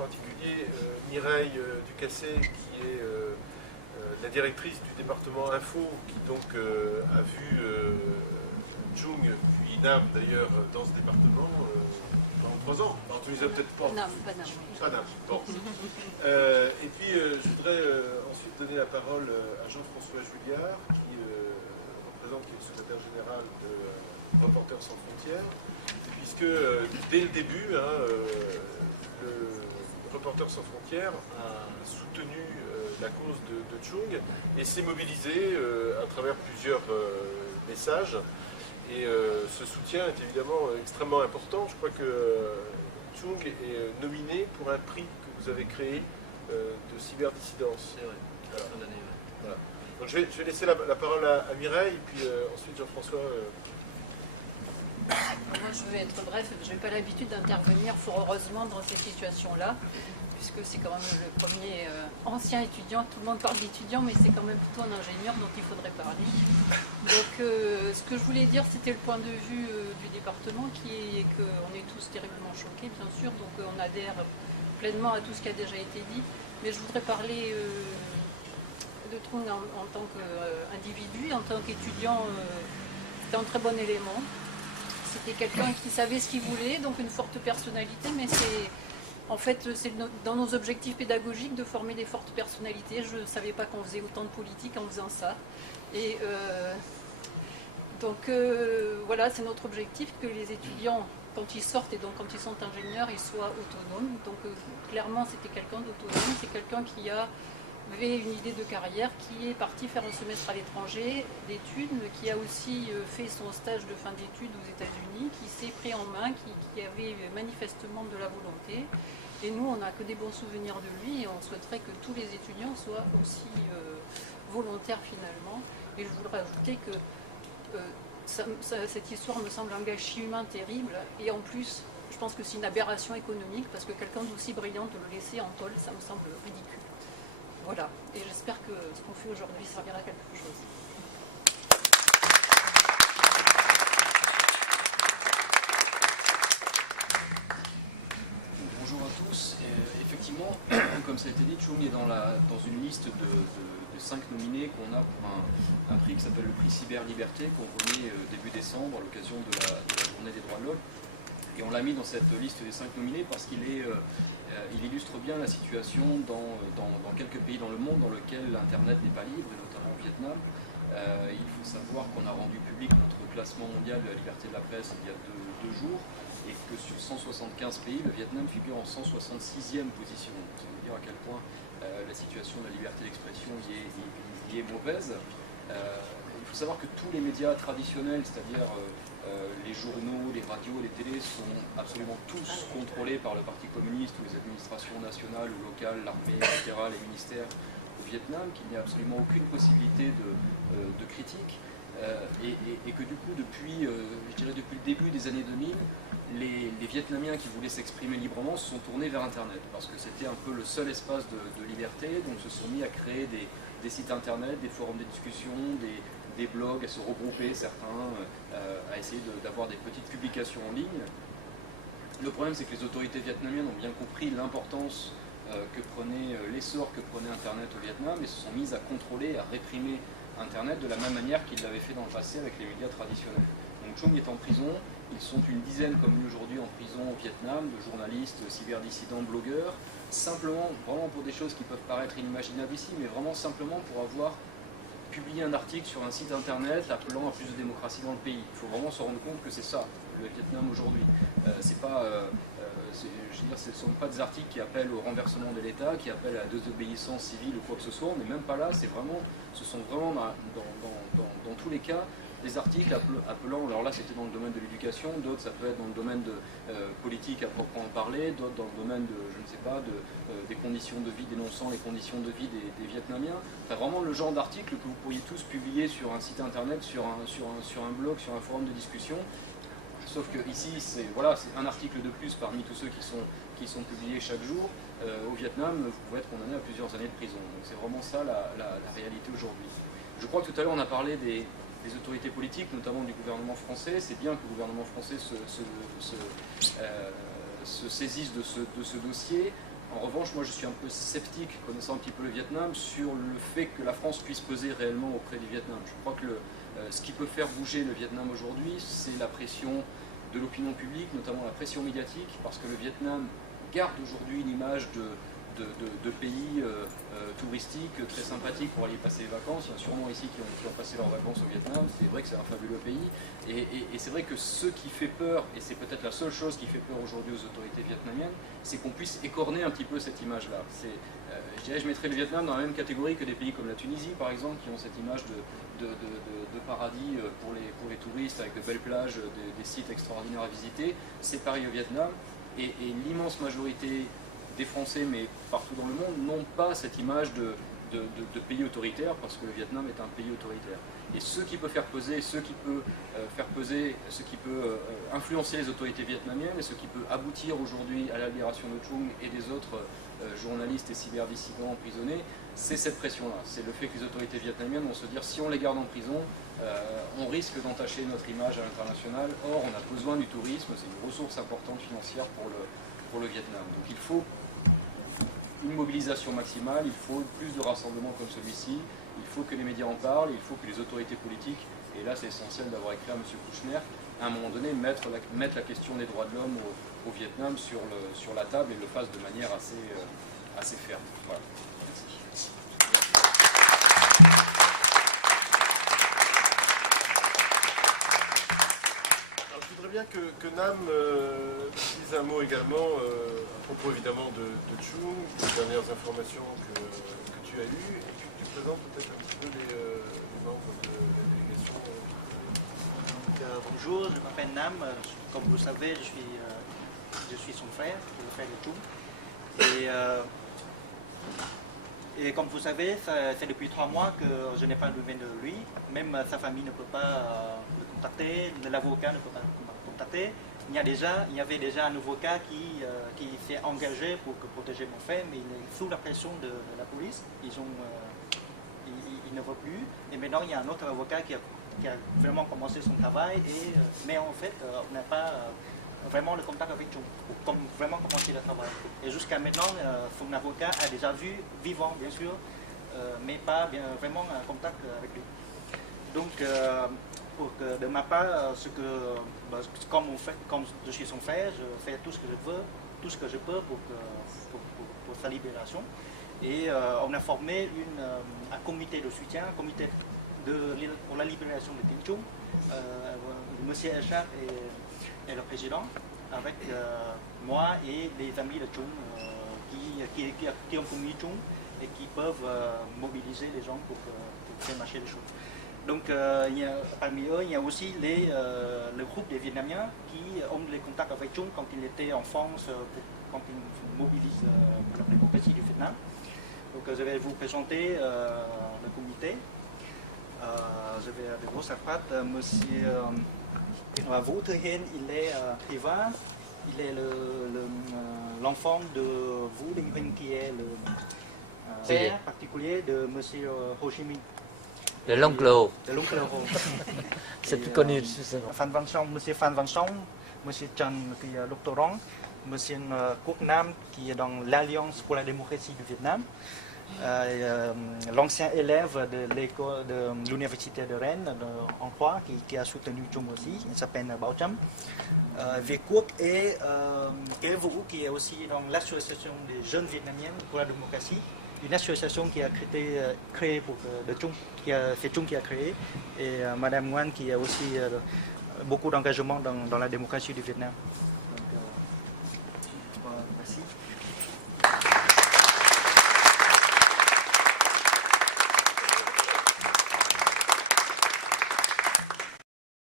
particulier Mireille Ducassé, qui est la directrice du département Info, qui donc a vu Chung, puis Nam d'ailleurs, dans ce département pendant 3 ans. Alors, tu les as peut-être pas. Nam, pas Nam. Pas Nam, bon. Et puis je voudrais ensuite donner la parole à Jean-François Julliard, qui représente, qui est le secrétaire général de Reporters sans frontières, puisque dès le début, le Reporters sans frontières a soutenu la cause de Chung et s'est mobilisé à travers plusieurs messages. Et ce soutien est évidemment extrêmement important. Je crois que Chung est nominé pour un prix que vous avez créé de cyberdissidence. C'est vrai, voilà. fin d'année. Ouais. Voilà. Donc je vais laisser la parole à Mireille, et puis ensuite Jean-François. Moi, je vais être bref. Je n'ai pas l'habitude d'intervenir, fort heureusement, dans ces situations-là, puisque c'est quand même le premier ancien étudiant. Tout le monde parle d'étudiant, mais c'est quand même plutôt un ingénieur dont il faudrait parler. Donc, ce que je voulais dire, c'était le point de vue du département, qui est qu'on est tous terriblement choqués, bien sûr. Donc, on adhère pleinement à tout ce qui a déjà été dit. Mais je voudrais parler de Chung en tant qu'individu, en tant qu'étudiant. C'était un très bon élément. C'était quelqu'un qui savait ce qu'il voulait, donc une forte personnalité, mais c'est dans nos objectifs pédagogiques de former des fortes personnalités. Je ne savais pas qu'on faisait autant de politique en faisant ça. Et donc voilà, c'est notre objectif, que les étudiants, quand ils sortent et donc quand ils sont ingénieurs, ils soient autonomes. Donc clairement, c'était quelqu'un d'autonome, c'est quelqu'un qui avait une idée de carrière, qui est parti faire un semestre à l'étranger d'études, qui a aussi fait son stage de fin d'études aux États-Unis, qui s'est pris en main, qui avait manifestement de la volonté. Et nous, on n'a que des bons souvenirs de lui, et on souhaiterait que tous les étudiants soient aussi volontaires finalement. Et je voudrais ajouter que cette histoire me semble un gâchis humain terrible, et en plus, je pense que c'est une aberration économique, parce que quelqu'un d'aussi brillant de le laisser en tôle, ça me semble ridicule. Voilà, et j'espère que ce qu'on fait aujourd'hui servira à quelque chose. Bonjour à tous. Et effectivement, comme ça a été dit, Chung est dans une liste de 5 nominés qu'on a pour un prix qui s'appelle le prix Cyber-Liberté, qu'on remet début décembre à l'occasion de la journée des droits de l'homme. Et on l'a mis dans cette liste des 5 nominés parce qu'il illustre bien la situation dans quelques pays dans le monde dans lequel l'Internet n'est pas libre, et notamment au Vietnam. Il faut savoir qu'on a rendu public notre classement mondial de la liberté de la presse il y a deux jours, et que sur 175 pays, le Vietnam figure en 166e position. Donc ça veut dire à quel point la situation de la liberté d'expression y est mauvaise. Il faut savoir que tous les médias traditionnels, c'est-à-dire les journaux, les radios, les télés, sont absolument tous contrôlés par le Parti communiste ou les administrations nationales ou locales, l'armée, etc., les ministères au Vietnam, qu'il n'y a absolument aucune possibilité de critique, et que du coup, depuis le début des années 2000, les Vietnamiens qui voulaient s'exprimer librement se sont tournés vers Internet, parce que c'était un peu le seul espace de liberté, donc se sont mis à créer des sites Internet, des forums de discussion, des blogs, à se regrouper, certains, à essayer d'avoir des petites publications en ligne. Le problème, c'est que les autorités vietnamiennes ont bien compris l'importance que prenait l'essor que prenait Internet au Vietnam, et se sont mises à contrôler, à réprimer Internet de la même manière qu'ils l'avaient fait dans le passé avec les médias traditionnels. Donc Chung est en prison, ils sont une dizaine comme lui aujourd'hui en prison au Vietnam, de journalistes, cyberdissidents, blogueurs, simplement, vraiment pour des choses qui peuvent paraître inimaginables ici, mais vraiment simplement pour avoir publié un article sur un site internet appelant à plus de démocratie dans le pays. Il faut vraiment se rendre compte que c'est ça, le Vietnam aujourd'hui. C'est pas, je veux dire, ce ne sont pas des articles qui appellent au renversement de l'État, qui appellent à la désobéissance civile ou quoi que ce soit, on n'est même pas là, ce sont vraiment dans tous les cas des articles appelant, alors là c'était dans le domaine de l'éducation, d'autres ça peut être dans le domaine de politique à proprement parler, d'autres dans le domaine de, je ne sais pas, des conditions de vie, dénonçant les conditions de vie des Vietnamiens. Enfin vraiment le genre d'article que vous pourriez tous publier sur un site internet, sur un blog, sur un forum de discussion. Sauf que ici, c'est un article de plus parmi tous ceux qui sont publiés chaque jour. Au Vietnam, vous pouvez être condamné à plusieurs années de prison. Donc c'est vraiment ça la réalité aujourd'hui. Je crois que tout à l'heure on a parlé des autorités politiques, notamment du gouvernement français. C'est bien que le gouvernement français se saisisse de ce dossier. En revanche, moi je suis un peu sceptique, connaissant un petit peu le Vietnam, sur le fait que la France puisse peser réellement auprès du Vietnam. Je crois que ce qui peut faire bouger le Vietnam aujourd'hui, c'est la pression de l'opinion publique, notamment la pression médiatique, parce que le Vietnam garde aujourd'hui une image de pays touristiques très sympathiques pour aller passer les vacances. Il y en a sûrement ici qui ont passé leurs vacances au Vietnam. C'est vrai que c'est un fabuleux pays. Et c'est vrai que ce qui fait peur, et c'est peut-être la seule chose qui fait peur aujourd'hui aux autorités vietnamiennes, c'est qu'on puisse écorner un petit peu cette image-là. Je dirais, je mettrais le Vietnam dans la même catégorie que des pays comme la Tunisie, par exemple, qui ont cette image de paradis pour les touristes, avec de belles plages, des sites extraordinaires à visiter. C'est pareil au Vietnam. Et l'immense majorité des Français, mais partout dans le monde, n'ont pas cette image de pays autoritaire, parce que le Vietnam est un pays autoritaire. Et ce qui peut faire peser, ce qui peut influencer les autorités vietnamiennes, et ce qui peut aboutir aujourd'hui à la libération de Chung et des autres journalistes et cyberdissidents emprisonnés, c'est cette pression-là. C'est le fait que les autorités vietnamiennes vont se dire, si on les garde en prison, on risque d'entacher notre image à l'international. Or, on a besoin du tourisme, c'est une ressource importante financière pour le Vietnam. Donc il faut une mobilisation maximale, il faut plus de rassemblements comme celui-ci, il faut que les médias en parlent, il faut que les autorités politiques, et là c'est essentiel d'avoir écrit à M. Kouchner, à un moment donné mettre la question des droits de l'homme au Vietnam sur la table et le fassent de manière assez ferme. Voilà. Merci. Bien que Nam dise un mot également à propos évidemment de Chung, des dernières informations que tu as eues, et que tu présentes peut-être un petit peu les membres de la délégation. Bonjour, je m'appelle Nam. Comme vous le savez, je suis son frère, le frère de Chung. Et comme vous savez, c'est depuis 3 mois que je n'ai pas de nouvelles de lui. Même sa famille ne peut pas le contacter, l'avocat ne peut pas le contacter. Il y avait déjà un avocat qui s'est engagé pour protéger mon frère, mais il est sous la pression de la police. Il ne veut plus. Et maintenant, il y a un autre avocat qui a vraiment commencé son travail. Mais en fait, on n'a pas vraiment le contact avec Chung pour vraiment commencer le travail. Et jusqu'à maintenant, son avocat a déjà vu, vivant bien sûr, mais pas vraiment un contact avec lui. Donc, de ma part, comme je suis son frère, je fais tout ce que je veux, tout ce que je peux pour sa libération. Et on a formé un comité de soutien, un comité pour la libération de Kim Chung. Monsieur Echard est le président, avec moi et les amis de Chung qui ont connu Chung et qui peuvent mobiliser les gens pour faire marcher les choses. Donc, parmi eux, il y a aussi le groupe des Vietnamiens qui ont les contacts avec Chung quand il était en France, quand il mobilise pour la démocratie du Vietnam. Donc, je vais vous présenter le comité. Je vais de gauche à droite. Monsieur Vũ Thư Hiên, il est privat. Il est l'enfant de Vũ Đình Huỳnh qui est le père particulier de Monsieur Ho Chi Minh. De l'oncle Hồ. De l'oncle Hồ. C'est plus connu. Phan Văn Song, Monsieur Phan Văn Song, Monsieur Trần qui est doctorant, Monsieur Quốc Nam qui est dans l'Alliance pour la démocratie du Vietnam, l'ancien élève de l'université de Rennes en Croix qui a soutenu Chung aussi, il s'appelle Bảo Trâm. Việt Quốc et Kế Vũ qui est aussi dans l'association des jeunes vietnamiens pour la démocratie. Une association qui a créé pour de Chung, c'est Chung qui a créé, et Madame Nguyen qui a aussi beaucoup d'engagement dans la démocratie du Vietnam. Donc, merci.